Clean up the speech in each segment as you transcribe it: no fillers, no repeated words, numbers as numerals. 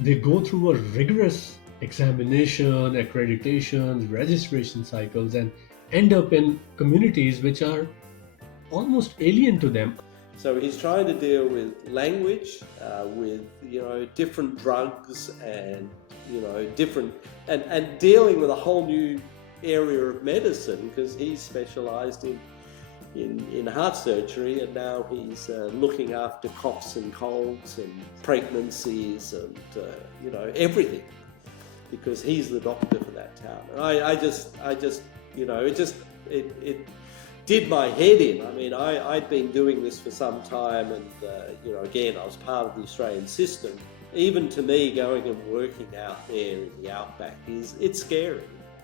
they go through a rigorous examination, accreditations, registration cycles, and end up in communities which are almost alien to them. So he's trying to deal with language, with different drugs, and different and dealing with a whole new area of medicine because he's specialised in heart surgery, and now he's looking after coughs and colds and pregnancies and everything because he's the doctor for that town. And I just it did my head in. I mean, I'd been doing this for some time, and again, I was part of the Australian system. Even to me, going and working out there in the outback it's scary.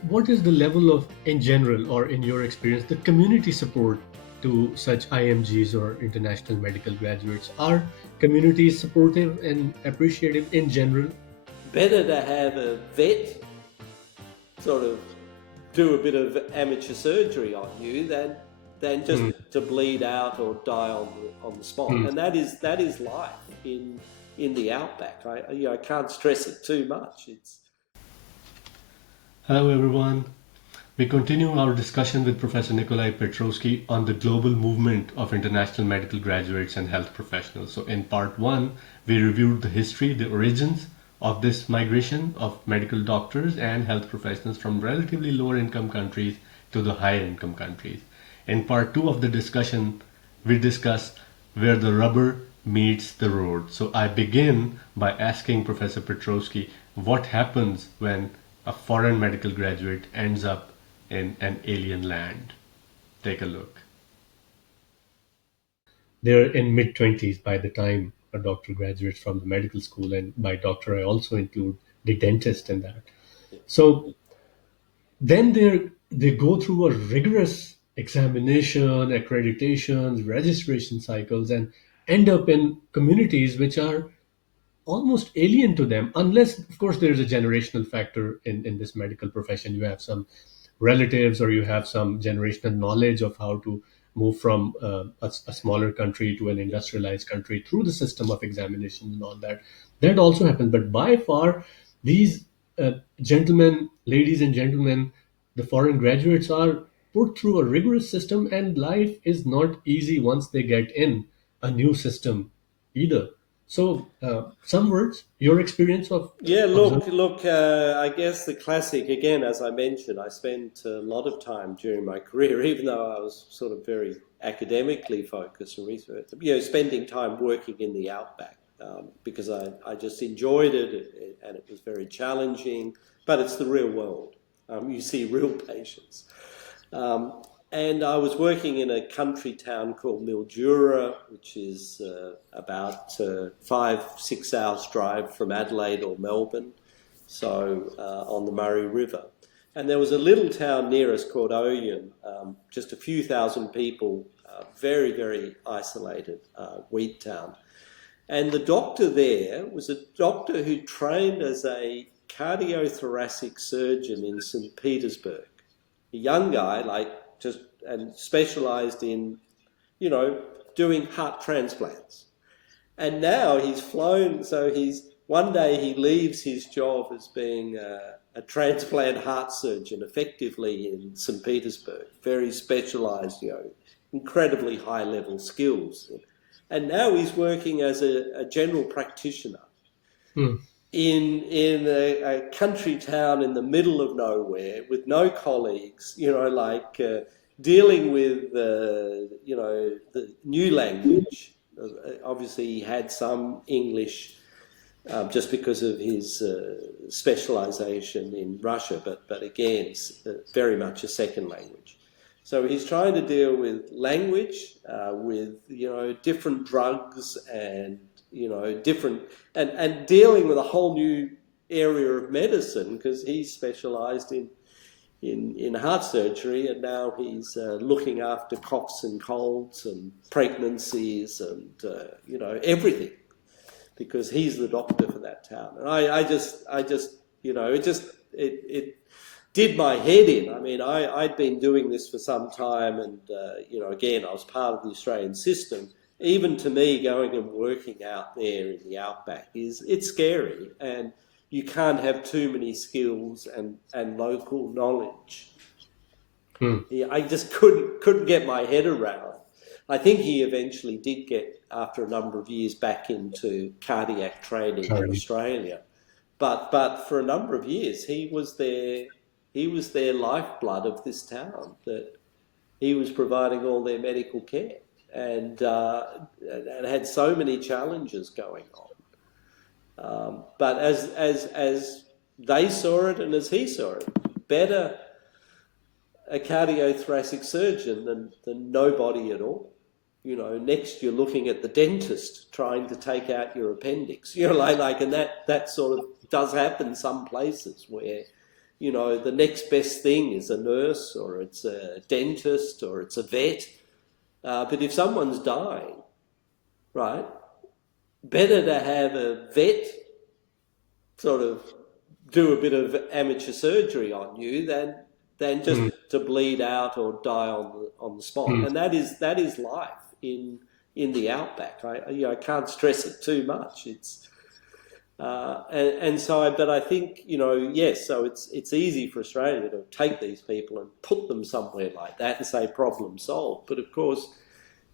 What is the level of, in general, or in your experience, the community support to such IMGs or international medical graduates? Are communities supportive and appreciative in general? Better to have a vet sort of do a bit of amateur surgery on you than just to bleed out or die on the spot. And that is life in the outback. I can't stress it too much. Hello, everyone. We continue our discussion with Professor Nikolai Petrovsky on the global movement of international medical graduates and health professionals. So, in part one, we reviewed the history, the origins of this migration of medical doctors and health professionals from relatively lower income countries to the higher income countries. In part two of the discussion, we discuss where the rubber meets the road. So I begin by asking Professor Petrovsky what happens when a foreign medical graduate ends up in an alien land. Take a look. They're in mid-20s by the time a doctor graduates from the medical school, and by doctor I also include the dentist in that. So then they go through a rigorous examination, accreditations, registration cycles, and end up in communities which are almost alien to them, unless, of course, there's a generational factor in this medical profession. You have some relatives or you have some generational knowledge of how to move from a smaller country to an industrialized country through the system of examination and all that. That also happens. But by far, these gentlemen, ladies and gentlemen, the foreign graduates are put through a rigorous system, and life is not easy once they get in a new system either. So, some words, your experience of Yeah, observing. look. I guess the classic again, as I mentioned, I spent a lot of time during my career, even though I was sort of very academically focused and research. Spending time working in the outback because I just enjoyed it, and it was very challenging. But it's the real world. You see real patients. Um, and I was working in a country town called Mildura, which is about 5-6 hours drive from Adelaide or Melbourne, so on the Murray River. And there was a little town near us called Oyen, just a few thousand people, very, very isolated wheat town. And the doctor there was a doctor who trained as a cardiothoracic surgeon in St. Petersburg. A young guy, and specialised in, doing heart transplants. And now he's flown, so one day he leaves his job as being a transplant heart surgeon, effectively in St. Petersburg, very specialised, incredibly high level skills. And now he's working as a general practitioner Hmm. in a country town in the middle of nowhere with no colleagues, dealing with the new language. Obviously, he had some English just because of his specialization in Russia, but again, it's very much a second language. So he's trying to deal with language, with different drugs and different and dealing with a whole new area of medicine because he's specialised in heart surgery, and now he's looking after coughs and colds and pregnancies and everything because he's the doctor for that town. And I just it did my head in. I mean, I'd been doing this for some time, and again, I was part of the Australian system. even to me, going and working out there in the outback it's scary, and you can't have too many skills and local knowledge. Hmm. I just couldn't get my head around. I think he eventually did get, after a number of years, back into cardiac training in Sorry. Australia, but for a number of years he was their lifeblood of this town. That he was providing all their medical care, and had so many challenges going on. But as they saw it and as he saw it, better a cardiothoracic surgeon than nobody at all. Next you're looking at the dentist trying to take out your appendix. And that sort of does happen some places where, the next best thing is a nurse, or it's a dentist, or it's a vet. But if someone's dying, right, better to have a vet sort of do a bit of amateur surgery on you than just Hmm. to bleed out or die on the spot. Hmm. And that is life in the outback. I can't stress it too much. It's but I think, yes. So it's easy for Australia to take these people and put them somewhere like that and say problem solved. But of course,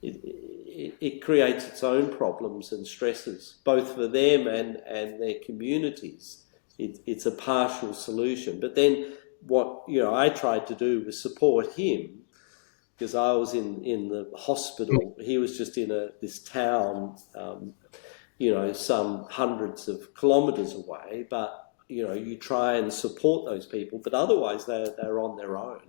it creates its own problems and stresses, both for them and their communities. It's a partial solution. But then what I tried to do was support him, because I was in the hospital. He was just in this town, some hundreds of kilometres away. But you try and support those people, but otherwise they're on their own.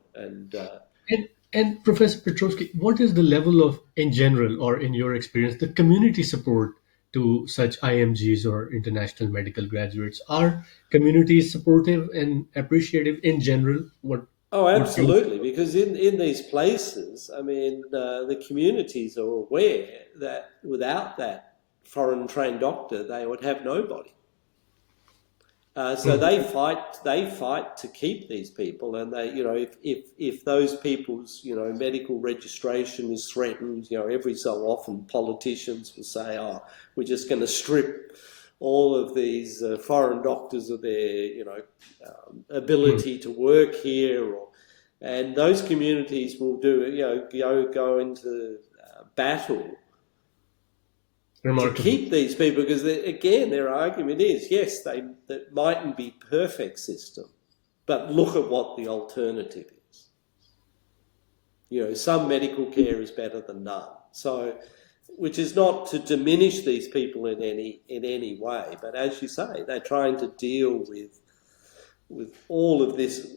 And Professor Petrovsky, what is the level of, in general, or in your experience, the community support to such IMGs or international medical graduates? Are communities supportive and appreciative in general? Oh, What you? absolutely. Because in these places, I mean, the communities are aware that without that foreign trained doctor, they would have nobody. So Hmm. they fight to keep these people, and if those people's medical registration is threatened, every so often politicians will say, oh, we're just going to strip all of these foreign doctors of their Hmm. ability to work here, and those communities will go into battle to Remarkable. keep these people, because again their argument is, yes, that mightn't be perfect system, but look at what the alternative is. Some medical care is better than none. So, which is not to diminish these people in any way, but as you say, they're trying to deal with all of this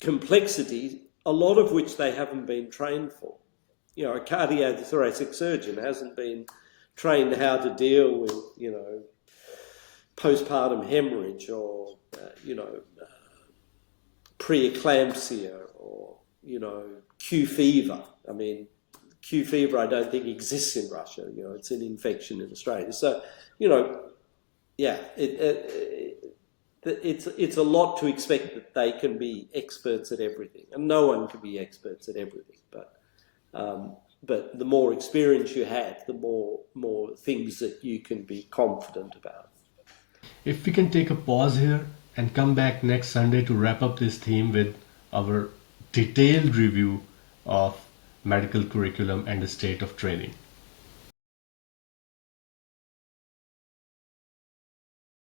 complexity, a lot of which they haven't been trained for. A cardiothoracic surgeon hasn't been trained how to deal with, postpartum hemorrhage, or, preeclampsia, or, Q fever. I mean, Q fever I don't think exists in Russia. It's an infection in Australia. So, yeah, it's a lot to expect that they can be experts at everything, and no one can be experts at everything. But the more experience you have, the more things that you can be confident about. If we can take a pause here and come back next Sunday to wrap up this theme with our detailed review of medical curriculum and the state of training.